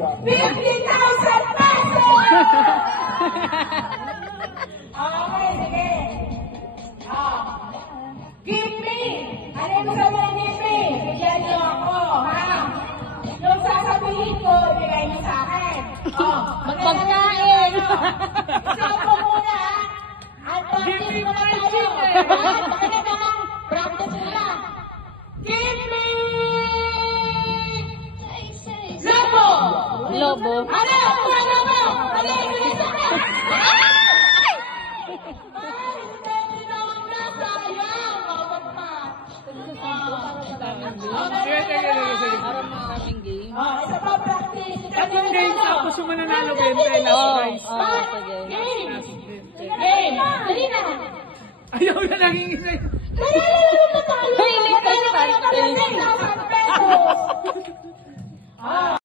50,000 pesos! Okay, sige. Give me! Ano yung gusto mo ng give me? Bigyan niyo ako, ha? Yung sasabihin ko, ibigay niyo sa akin. Magpagkain! Ikaw po muna, ha? At practice mo na tayo. Practice mo na. Give me! Lobo! Lobo. Ano? Ano mo? Ano yung gusto mo? Para maraming game. Isa pa practice. Tatlong games tapos yung mananalo 20 last prize. Sige. Game! Dali na! Ayaw na naging isa. Dali na! Electric fan. 10,000 pesos!